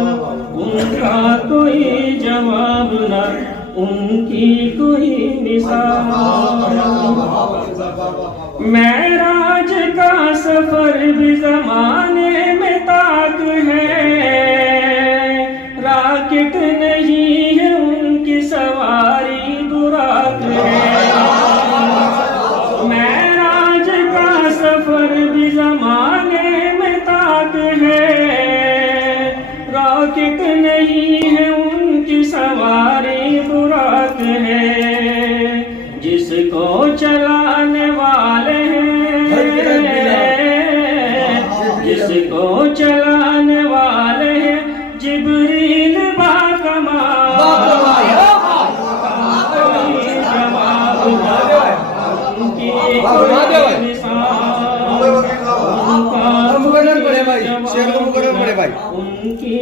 उनका कोई जवाब न, उनकी कोई मिसाल। मेराज का सफर भी जमाने में ताक है, राकेट नहीं है उनकी सवारी बुराक है। मेराज का सफर भी जमाने में ताक है, राकेट नहीं है उनकी सवारी बुराक है। जिसको चलाने वाले हैं, जिसको चलाने वाले हैं जिब्रील बाकमाल। उनकी कोई मिसाल, उनकी